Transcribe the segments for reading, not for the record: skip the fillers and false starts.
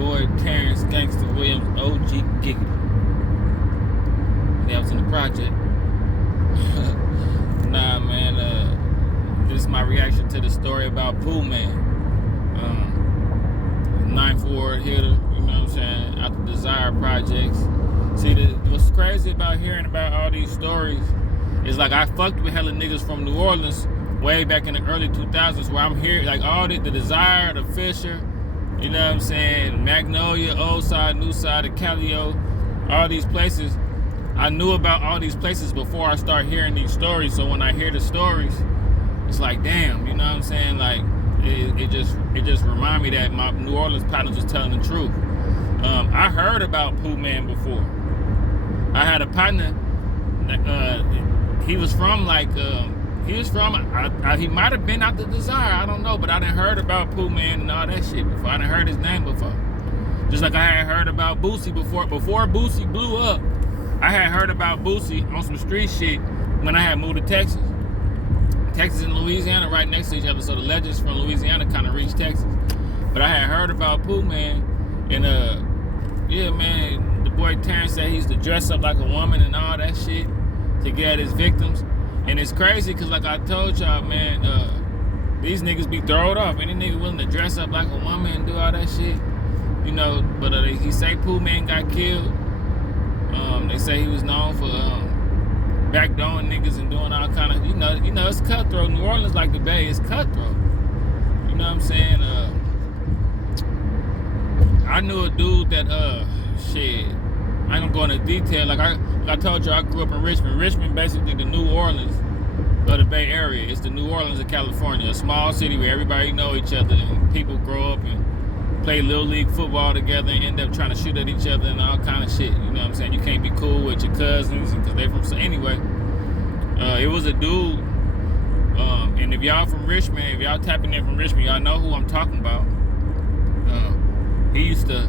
boy Terrance Gangsta Williams, OG Giggity. That was in the project. Nah, man. This is my reaction to the story about Pooh, man. 9th Ward hitter, you know what I'm saying, out the Desire Projects. See, what's crazy about hearing about all these stories is like I fucked with hella niggas from New Orleans way back in the early 2000s where I'm here, like all the Desire, the Fisher, you know what I'm saying, Magnolia, Old Side, New Side, the Calio, all these places. I knew about all these places before I start hearing these stories, so when I hear the stories, it's like, damn, you know what I'm saying, like, it just remind me that my New Orleans partners was telling the truth. I heard about Pooh Man before. I had a partner, he was from he might have been out the Desire, I don't know, but I done heard about Pooh Man and all that shit before. I done heard his name before. Just like I had heard about Boosie before Boosie blew up. I had heard about Boosie on some street shit when I had moved to Texas. Texas and Louisiana right next to each other, so the legends from Louisiana kind of reached Texas. But I had heard about Pooh Man, and yeah, man, the boy Terrance said he used to dress up like a woman and all that shit to get at his victims. And it's crazy because, like I told y'all, man, these niggas be throwed off. Any nigga willing to dress up like a woman and do all that shit, you know. But he say Pooh Man got killed. They say he was known for backdooring niggas and doing all kind of, you know, it's cutthroat. New Orleans, like the Bay, is cutthroat. You know what I'm saying? I knew a dude that, shit, I ain't gonna go into detail. Like I told you, I grew up in Richmond. Richmond, basically the New Orleans of the Bay Area. It's the New Orleans of California, a small city where everybody know each other and people grow up and play little league football together and end up trying to shoot at each other and all kind of shit. You know what I'm saying? You can't be cool with your cousins because they from, so anyway. It was a dude, and if y'all from Richmond, if y'all tapping in from Richmond, y'all know who I'm talking about. He used to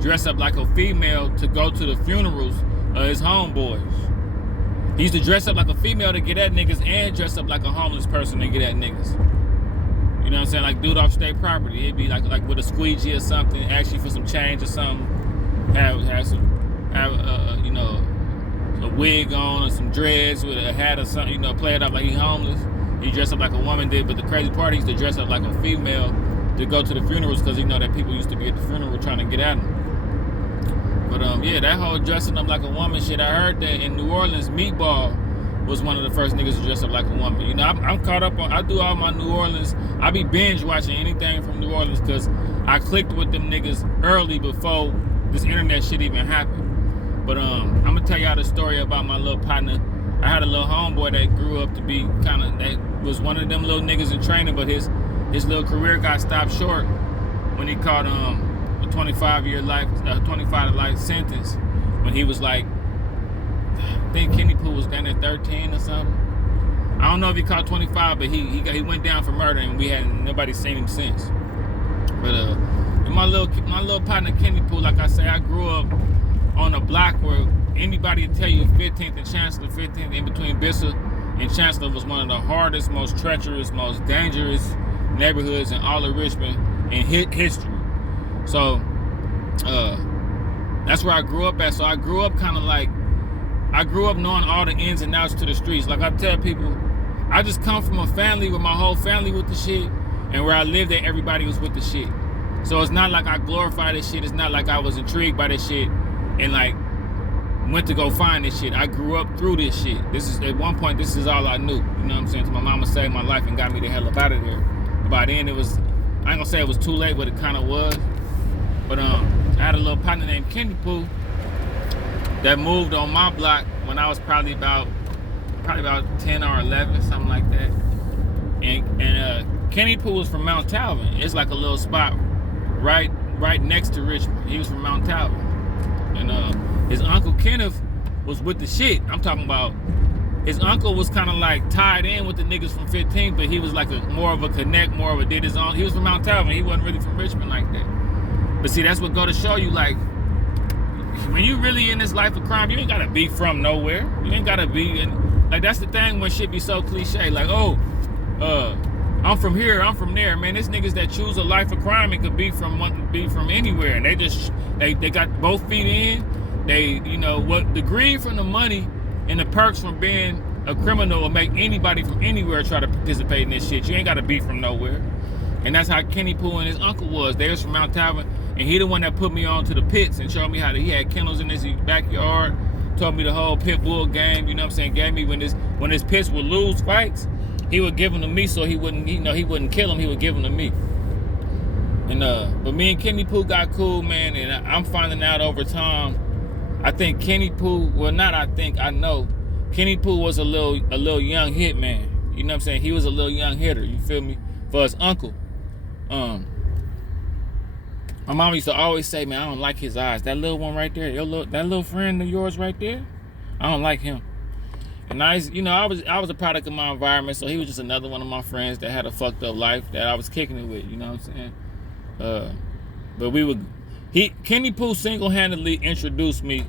dress up like a female to go to the funerals of his homeboys. He used to dress up like a female to get at niggas and dress up like a homeless person to get at niggas. You know what I'm saying? Like dude off state property. It'd be like with a squeegee or something, ask you for some change or something. Have you know, a wig on or some dreads with a hat or something, you know, play it up like he homeless. He dressed up like a woman did, but the crazy part, he used to dress up like a female to go to the funerals because he know that people used to be at the funeral trying to get at him. But yeah, that whole dressing up like a woman shit, I heard that in New Orleans, Meatball was one of the first niggas to dress up like a woman. You know, I'm caught up on, I do all my New Orleans, I be binge watching anything from New Orleans because I clicked with them niggas early before this internet shit even happened. But I'm gonna tell y'all the story about my little partner. I had a little homeboy that grew up to be that was one of them little niggas in training, but his little career got stopped short when he caught a 25 to life sentence when he was like, I think Kenny Pooh was down at 13 or something. I don't know if he caught 25, but he went down for murder, and nobody seen him since. But my little partner Kenny Pooh, like I say, I grew up on a block where anybody would tell you 15th and Chancellor, 15th in between Bishop and Chancellor was one of the hardest, most treacherous, most dangerous neighborhoods in all of Richmond in history. So that's where I grew up at. So I grew up knowing all the ins and outs to the streets. Like I tell people, I just come from a family where my whole family with the shit, and where I lived at, everybody was with the shit. So it's not like I glorify this shit. It's not like I was intrigued by this shit and like went to go find this shit. I grew up through this shit. At one point, this is all I knew. You know what I'm saying? So my mama saved my life and got me the hell up out of there. By then, I ain't gonna say it was too late, but it kind of was. But I had a little partner named Kenny Pooh that moved on my block when I was probably about 10 or 11, something like that. And Kenny Pooh was from Mount Talvin. It's like a little spot right next to Richmond. He was from Mount Talvin. And his uncle Kenneth was with the shit. I'm talking about his uncle was kind of like tied in with the niggas from 15, but he was like more of a connect, more of a did his own. He was from Mount Talvin. He wasn't really from Richmond like that. But see, that's what go to show you, like, when you really in this life of crime, you ain't gotta be from nowhere. You ain't gotta be in, like, that's the thing when shit be so cliche. Like, I'm from here, I'm from there, man. There's niggas that choose a life of crime and could be from anywhere, and they got both feet in. They, you know, what the greed from the money and the perks from being a criminal will make anybody from anywhere try to participate in this shit. You ain't got to be from nowhere. And that's how Kenny Pooh and his uncle was. They was from Mount Talbot, and he the one that put me on to the pits and showed me how he had kennels in his backyard, taught me the whole pit bull game, you know what I'm saying? Gave me when his pits would lose fights, he would give them to me so he wouldn't, you know, he wouldn't kill him, he would give them to me. And but me and Kenny Pooh got cool, man, and I'm finding out over time, I think Kenny Pooh, well not I think, I know, Kenny Pooh was a little young hit man. You know what I'm saying? He was a little young hitter, you feel me? For his uncle. My mom used to always say, man, I don't like his eyes. That little one right there, that little friend of yours right there, I don't like him. And I was a product of my environment, so he was just another one of my friends that had a fucked up life that I was kicking it with, you know what I'm saying? But Kenny Pooh single-handedly introduced me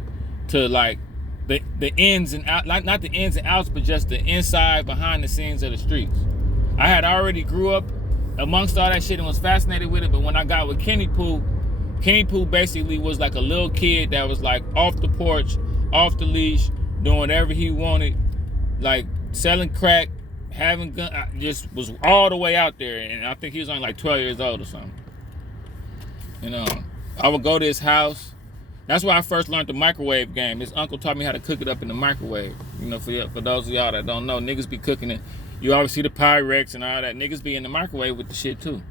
to like the ins and out, like not the ins and outs, but just the inside behind the scenes of the streets. I had already grew up amongst all that shit and was fascinated with it, but when I got with Kenny Pooh basically was like a little kid that was like off the porch, off the leash, doing whatever he wanted, like selling crack, having gun, just was all the way out there. And I think he was only like 12 years old or something. You know, I would go to his house. That's where I first learned the microwave game. His uncle taught me how to cook it up in the microwave. You know, for those of y'all that don't know, niggas be cooking it. You always see the Pyrex and all that. Niggas be in the microwave with the shit too.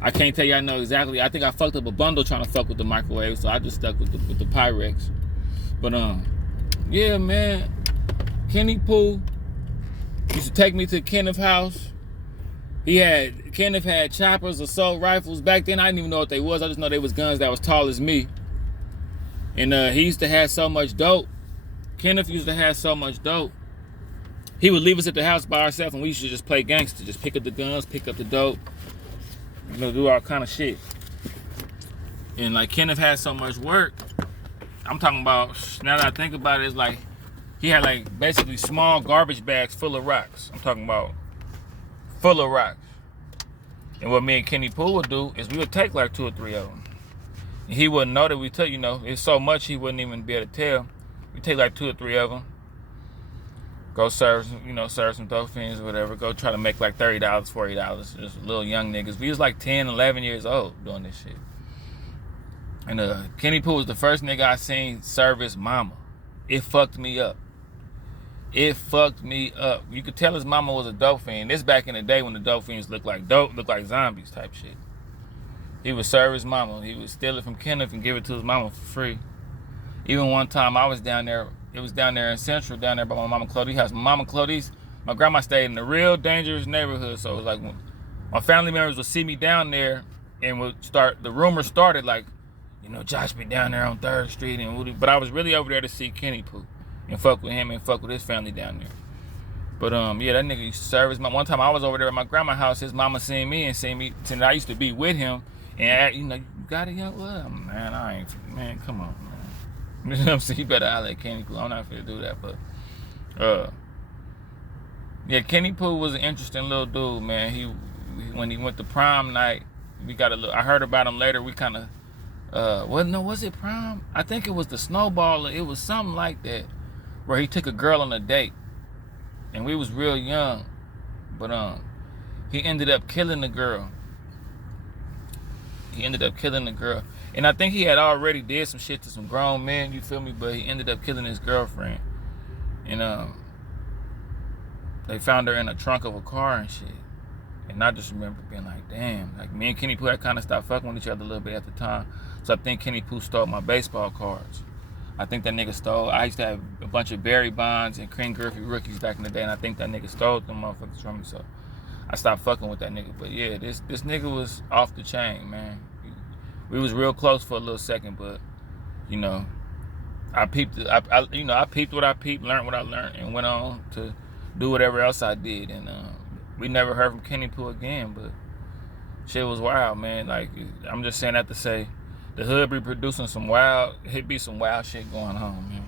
I can't tell you I know exactly. I think I fucked up a bundle trying to fuck with the microwave, so I just stuck with the Pyrex. But yeah, man. Kenny Pooh used to take me to Kenneth's house. Kenneth had choppers, assault rifles. Back then I didn't even know what they was. I just know they was guns that was tall as me. And he used to have so much dope. Kenneth used to have so much dope. He would leave us at the house by ourselves, and we used to just play gangster, just pick up the guns, pick up the dope, you know, do all kind of shit. And like Kenneth had so much work. I'm talking about, now that I think about it, it's like he had like basically small garbage bags full of rocks. I'm talking about full of rocks. And what me and Kenny Pooh would do is we would take like 2 or 3 of them. And he wouldn't know that we took, you know, it's so much he wouldn't even be able to tell. We take like 2 or 3 of them. Go serve some dope fiends or whatever. Go try to make like $30, $40. Just little young niggas. We was like 10, 11 years old doing this shit. And Kenny Pooh was the first nigga I seen serve his mama. It fucked me up. It fucked me up. You could tell his mama was a dope fiend. This back in the day when the dope fiends looked like zombies type shit. He would serve his mama. He would steal it from Kenneth and give it to his mama for free. Even one time I was down there. It was down there in Central, down there by my mama Claudie's house. My mama Claudie's, my grandma stayed in a real dangerous neighborhood. So it was like when my family members would see me down there and the rumors started like, you know, Josh be down there on 3rd Street. But I was really over there to see Kenny Pooh and fuck with him and fuck with his family down there. But yeah, that nigga used to serve his mama. One time I was over there at my grandma's house, his mama seen me, and I used to be with him. And, you know, you got a young love. Man, come on, man. You know what I'm saying? You better holler at Kenny Pooh. I'm not finna do that, but yeah, Kenny Pooh was an interesting little dude, man. When he went to prom night, I heard about him later. We kind of was it prom? I think it was the Snowballer. It was something like that, where he took a girl on a date, and we was real young, but he ended up killing the girl. And I think he had already did some shit to some grown men, you feel me? But he ended up killing his girlfriend. And they found her in the trunk of a car and shit. And I just remember being like, damn. Like, me and Kenny Pooh had kind of stopped fucking with each other a little bit at the time. So I think Kenny Pooh stole my baseball cards. I think that nigga I used to have a bunch of Barry Bonds and Ken Griffey rookies back in the day, and I think that nigga stole them motherfuckers from me. So I stopped fucking with that nigga. But yeah, this nigga was off the chain, man. We was real close for a little second, but you know, I peeped what I peeped, learned what I learned, and went on to do whatever else I did. And we never heard from Kenny Pooh again, but shit was wild, man. Like, I'm just saying that to say, the hood be producing some wild shit going on, man.